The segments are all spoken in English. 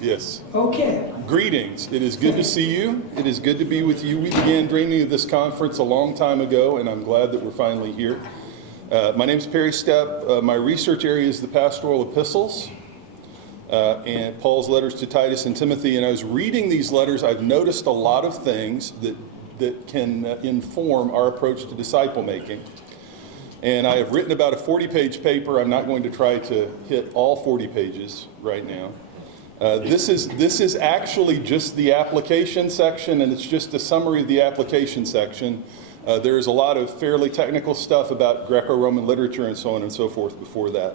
Yes. Okay. Greetings. It is good to see you. It is good to be with you. We began dreaming of this conference a long time ago, and I'm glad that we're finally here. My name is Stepp. My research area is the Pastoral Epistles and Paul's letters to Titus and Timothy. And I was reading these letters. I've noticed a lot of things that can inform our approach to disciple making. And I have written about a 40-page paper. I'm not going to try to hit all 40 pages right now. This is actually just the application section, and it's just a summary of the application section. There's a lot of fairly technical stuff about Greco-Roman literature and so on and so forth before that.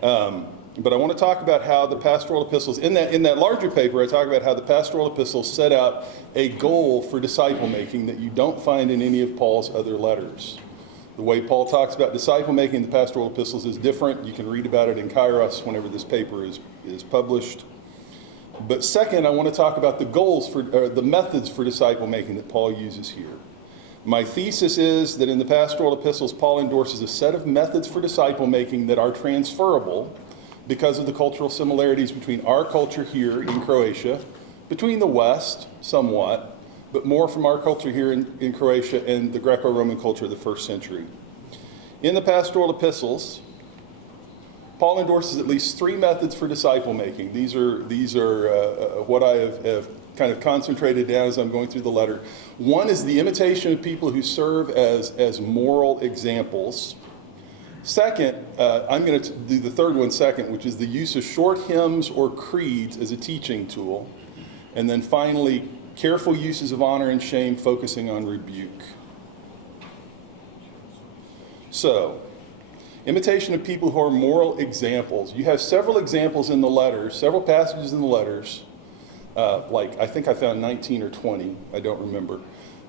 But I want to talk about how the Pastoral Epistles, in that larger paper, I talk about how the Pastoral Epistles set out a goal for disciple making that you don't find in any of Paul's other letters. The way Paul talks about disciple making in the Pastoral Epistles is different. You can read about it in Kairos whenever this paper is published. But second, I want to talk about the goals the methods for disciple making that Paul uses here. My thesis is that in the Pastoral Epistles, Paul endorses a set of methods for disciple making that are transferable because of the cultural similarities between our culture here in Croatia, between the West somewhat, but more from our culture here in Croatia and the Greco-Roman culture of the first century. In the Pastoral Epistles, Paul endorses at least three methods for disciple making. These are what I have kind of concentrated down as I'm going through the letter. One is the imitation of people who serve as moral examples. Second, I'm going to do the third one second, which is the use of short hymns or creeds as a teaching tool. And then finally, careful uses of honor and shame, focusing on rebuke. So, imitation of people who are moral examples. You have several examples in the letters, several passages in the letters, like I think I found 19 or 20, I don't remember,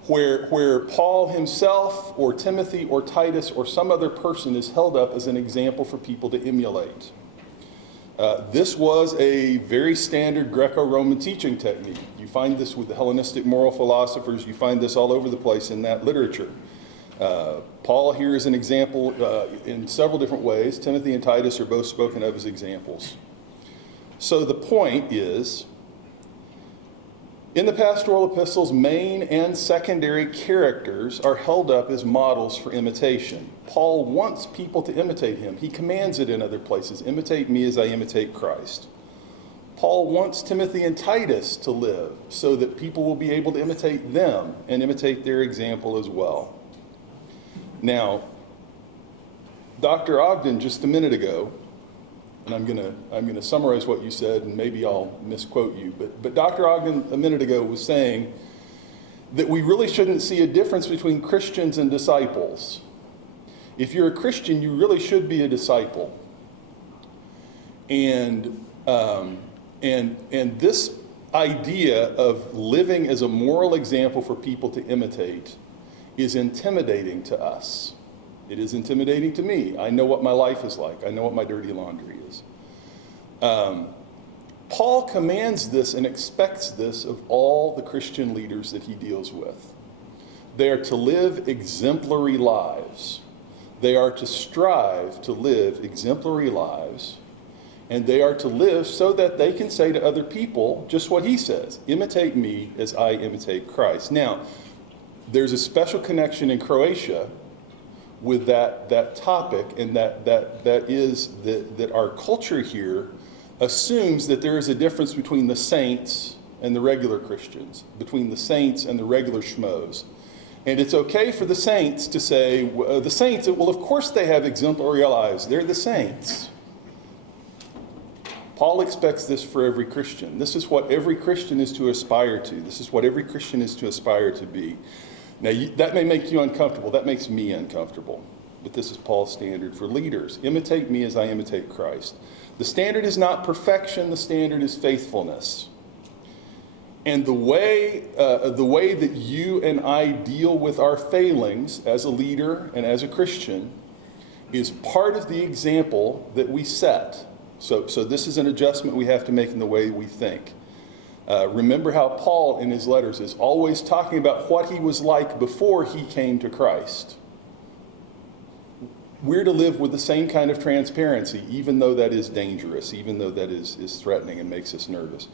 where Paul himself or Timothy or Titus or some other person is held up as an example for people to emulate. This was a very standard Greco-Roman teaching technique. You find this with the Hellenistic moral philosophers. You find this all over the place in that literature. Paul here is an example in several different ways. Timothy and Titus are both spoken of as examples. So the point is, in the Pastoral Epistles, main and secondary characters are held up as models for imitation. Paul wants people to imitate him. He commands it in other places. Imitate me as I imitate Christ. Paul wants Timothy and Titus to live so that people will be able to imitate them and imitate their example as well. Now, Dr. Ogden just a minute ago, and I'm gonna summarize what you said, and maybe I'll misquote you, but Dr. Ogden a minute ago was saying that we really shouldn't see a difference between Christians and disciples. If you're a Christian, you really should be a disciple. And this idea of living as a moral example for people to imitate is intimidating to us. It is intimidating to me. I know what my life is like. I know what my dirty laundry is. Paul commands this and expects this of all the Christian leaders that he deals with. They are to live exemplary lives. They are to strive to live exemplary lives, and they are to live so that they can say to other people just what he says, imitate me as I imitate Christ. Now, there's a special connection in Croatia with that topic, and that is that our culture here assumes that there is a difference between the saints and the regular Christians, between the saints and the regular schmoes. And it's okay for the saints to say, the saints, well, of course they have exemplary lives. They're the saints. Paul expects this for every Christian. This is what every Christian is to aspire to. This is what every Christian is to aspire to be. Now, that may make you uncomfortable. That makes me uncomfortable. But this is Paul's standard for leaders. Imitate me as I imitate Christ. The standard is not perfection. The standard is faithfulness. And the way that you and I deal with our failings as a leader and as a Christian is part of the example that we set. So this is an adjustment we have to make in the way we think. Remember how Paul in his letters is always talking about what he was like before he came to Christ. we're to live with the same kind of transparency, even though that is dangerous, even though that is threatening and makes us nervous.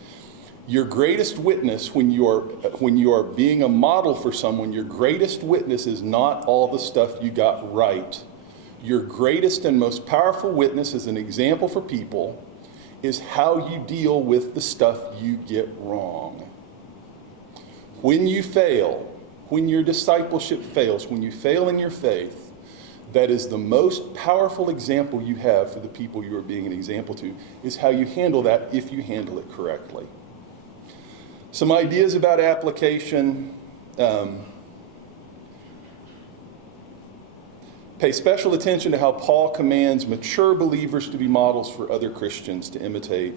Your greatest witness when you are being a model for someone, your greatest witness is not all the stuff you got right. Your greatest and most powerful witness as an example for people is how you deal with the stuff you get wrong. When you fail, when your discipleship fails, when you fail in your faith, that is the most powerful example you have for the people you are being an example to, is how you handle that if you handle it correctly. Some ideas about application. Pay special attention to how Paul commands mature believers to be models for other Christians to imitate.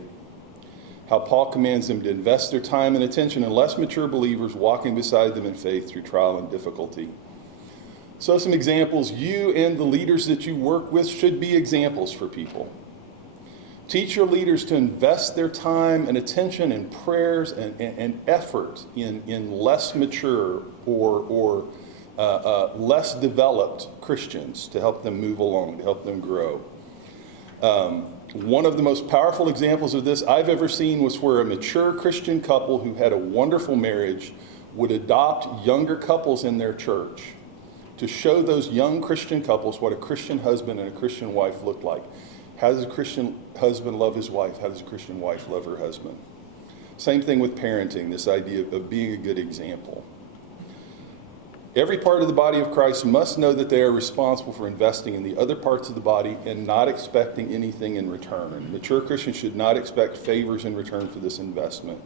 How Paul commands them to invest their time and attention in less mature believers, walking beside them in faith through trial and difficulty. So some examples. You and the leaders that you work with should be examples for people. Teach your leaders to invest their time and attention and prayers and effort in less mature or less developed Christians to help them move along, to help them grow. One of the most powerful examples of this I've ever seen was where a mature Christian couple who had a wonderful marriage would adopt younger couples in their church to show those young Christian couples what a Christian husband and a Christian wife looked like. How does a Christian husband love his wife? How does a Christian wife love her husband? Same thing with parenting, this idea of being a good example. Every part of the body of Christ must know that they are responsible for investing in the other parts of the body and not expecting anything in return. Mature Christians should not expect favors in return for this investment.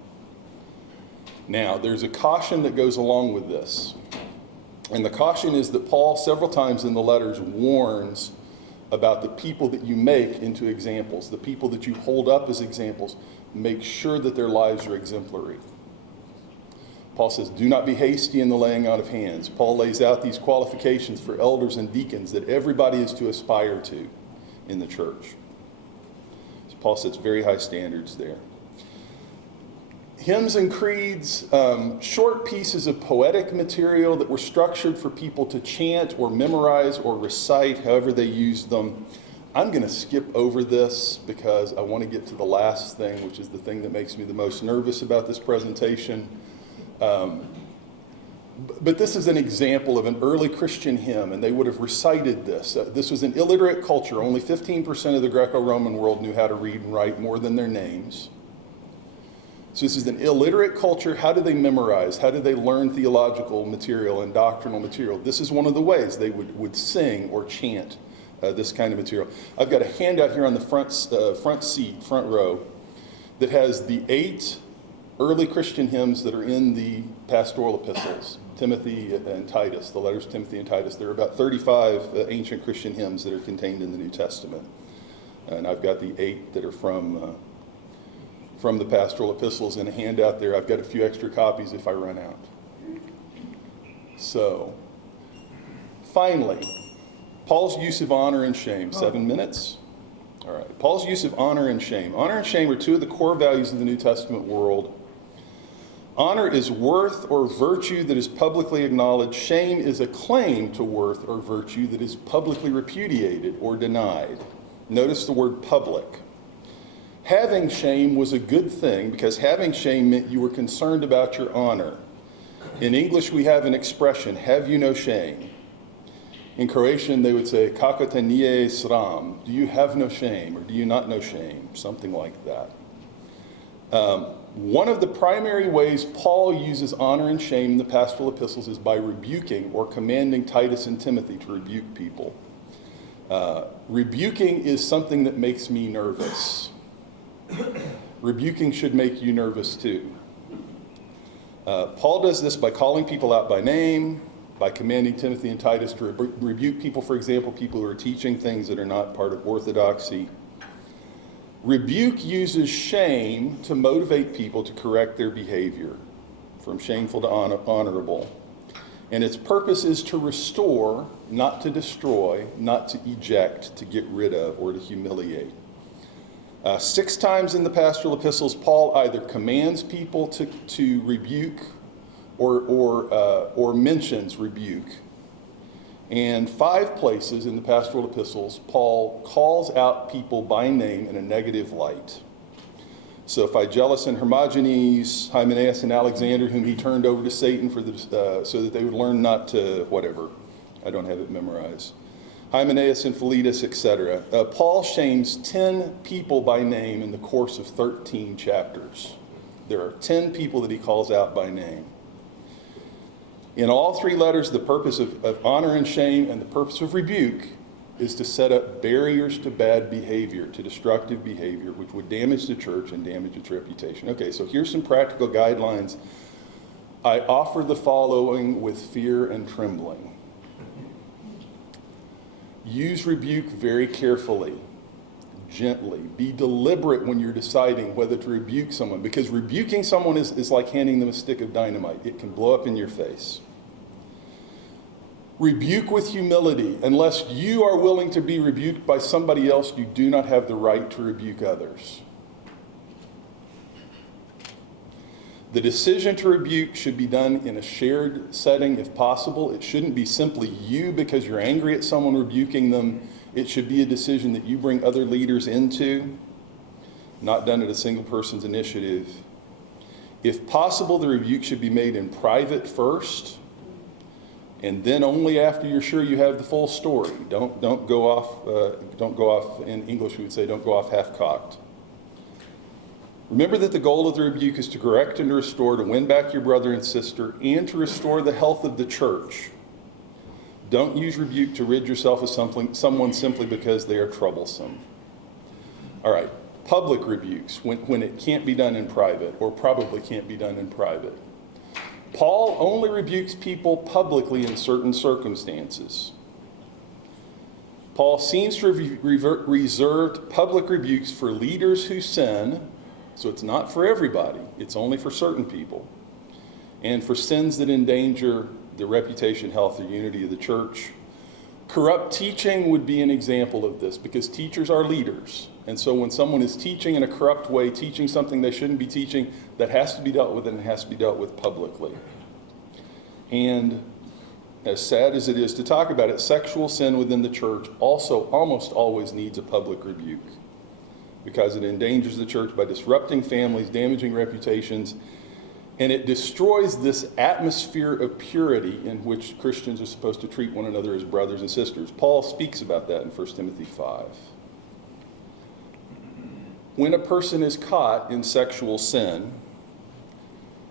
Now, there's a caution that goes along with this. And the caution is that Paul, several times in the letters, warns about the people that you make into examples, the people that you hold up as examples. Make sure that their lives are exemplary. Paul says, do not be hasty in the laying out of hands. Paul lays out these qualifications for elders and deacons that everybody is to aspire to in the church. So Paul sets very high standards there. Hymns and creeds, short pieces of poetic material that were structured for people to chant or memorize or recite, however they used them. I'm going to skip over this because I want to get to the last thing, which is the thing that makes me the most nervous about this presentation. But this is an example of an early Christian hymn, and they would have recited this. This was an illiterate culture. Only 15% of the Greco-Roman world knew how to read and write more than their names. So this is an illiterate culture. How do they memorize? How do they learn theological material and doctrinal material? This is one of the ways they would sing or chant this kind of material. I've got a handout here on the front row, that has the 8 early Christian hymns that are in the Pastoral Epistles, Timothy and Titus, the letters Timothy and Titus. There are about 35 ancient Christian hymns that are contained in the New Testament. And I've got the 8 that are from the Pastoral Epistles in a handout there. I've got a few extra copies if I run out. So, finally, Paul's use of honor and shame. 7 minutes? All right. Paul's use of honor and shame. Honor and shame are 2 of the core values of the New Testament world. Honor is worth or virtue that is publicly acknowledged. Shame is a claim to worth or virtue that is publicly repudiated or denied. Notice the word public. Having shame was a good thing because having shame meant you were concerned about your honor. In English, we have an expression, have you no shame? In Croatian, they would say, kako te nije sram, do you have no shame, or do you not know shame? Something like that. One of the primary ways Paul uses honor and shame in the Pastoral Epistles is by rebuking or commanding Titus and Timothy to rebuke people. Rebuking is something that makes me nervous. Rebuking should make you nervous too. Paul does this by calling people out by name, by commanding Timothy and Titus to rebuke people, for example, people who are teaching things that are not part of orthodoxy. Rebuke uses shame to motivate people to correct their behavior from shameful to honorable. And its purpose is to restore, not to destroy, not to eject, to get rid of, or to humiliate. 6 times in the Pastoral Epistles, Paul either commands people to rebuke or mentions rebuke. And 5 places in the Pastoral Epistles, Paul calls out people by name in a negative light. So Phygellus and Hermogenes, Hymenaeus and Alexander, whom he turned over to Satan so that they would learn not to, whatever. I don't have it memorized. Hymenaeus and Philetus, etc. Paul shames 10 people by name in the course of 13 chapters. There are 10 people that he calls out by name. In all 3 letters, the purpose of honor and shame and the purpose of rebuke is to set up barriers to bad behavior, to destructive behavior, which would damage the church and damage its reputation. Okay, so here's some practical guidelines. I offer the following with fear and trembling. Use rebuke very carefully, gently. Be deliberate when you're deciding whether to rebuke someone, because rebuking someone is like handing them a stick of dynamite. It can blow up in your face. Rebuke with humility. Unless you are willing to be rebuked by somebody else, you do not have the right to rebuke others. The decision to rebuke should be done in a shared setting if possible. It shouldn't be simply you because you're angry at someone rebuking them. It should be a decision that you bring other leaders into, not done at a single person's initiative. If possible, the rebuke should be made in private first, and then only after you're sure you have the full story. Don't go off. In English, we would say, don't go off half-cocked. Remember that the goal of the rebuke is to correct and to restore, to win back your brother and sister, and to restore the health of the church. Don't use rebuke to rid yourself of someone simply because they are troublesome. All right, public rebukes, when it can't be done in private, or probably can't be done in private. Paul only rebukes people publicly in certain circumstances. Paul seems to have reserved public rebukes for leaders who sin, so it's not for everybody, it's only for certain people, and for sins that endanger the reputation, health, or unity of the church. Corrupt teaching would be an example of this, because teachers are leaders. And so when someone is teaching in a corrupt way, teaching something they shouldn't be teaching, that has to be dealt with, and it has to be dealt with publicly. And as sad as it is to talk about it, sexual sin within the church also almost always needs a public rebuke, because it endangers the church by disrupting families, damaging reputations, and it destroys this atmosphere of purity in which Christians are supposed to treat one another as brothers and sisters. Paul speaks about that in 1 Timothy 5. When a person is caught in sexual sin,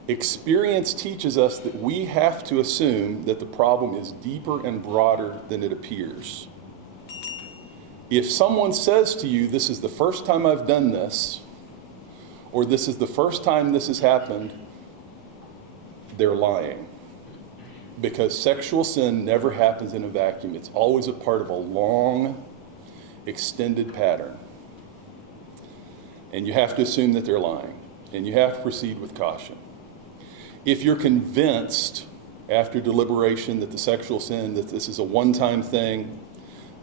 experience teaches us that we have to assume that the problem is deeper and broader than it appears. If someone says to you, this is the first time I've done this, or this is the first time this has happened, they're lying. Because sexual sin never happens in a vacuum. It's always a part of a long, extended pattern. And you have to assume that they're lying. And you have to proceed with caution. If you're convinced after deliberation that the sexual sin, that this is a one-time thing,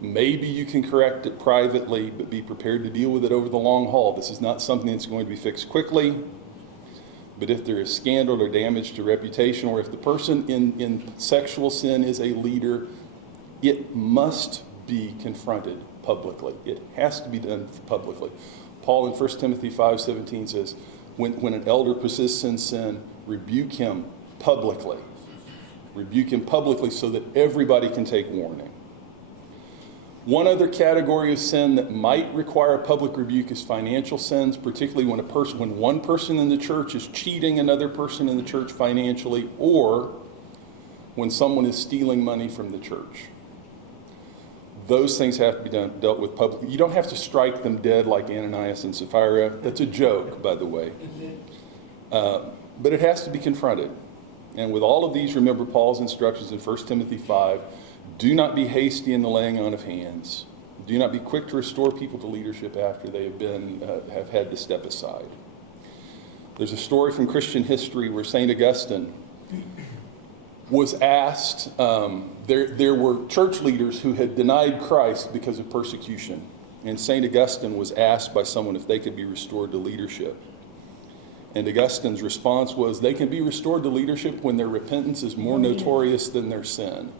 maybe you can correct it privately, but be prepared to deal with it over the long haul. This is not something that's going to be fixed quickly. But if there is scandal or damage to reputation, or if the person in sexual sin is a leader, it must be confronted publicly. It has to be done publicly. Paul in 1 Timothy 5:17 says, when an elder persists in sin, rebuke him publicly. Rebuke him publicly so that everybody can take warning. One other category of sin that might require a public rebuke is financial sins, particularly when one person in the church is cheating another person in the church financially, or when someone is stealing money from the church. Those things have to be dealt with publicly. You don't have to strike them dead like Ananias and Sapphira. That's a joke, by the way. But it has to be confronted. And with all of these, remember Paul's instructions in 1 Timothy 5. Do not be hasty in the laying on of hands. Do not be quick to restore people to leadership after they have had to step aside. There's a story from Christian history where St. Augustine was asked, there were church leaders who had denied Christ because of persecution. And St. Augustine was asked by someone if they could be restored to leadership. And Augustine's response was, they can be restored to leadership when their repentance is more notorious than their sin.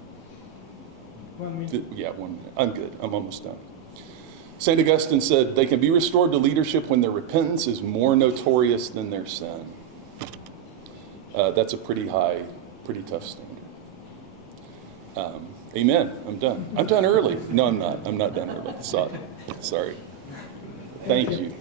1 minute. Yeah, 1 minute. I'm good. I'm almost done. St. Augustine said, they can be restored to leadership when their repentance is more notorious than their sin. That's a pretty tough standard. Amen. I'm done. I'm done early. No, I'm not. I'm not done early. Sorry. Thank you.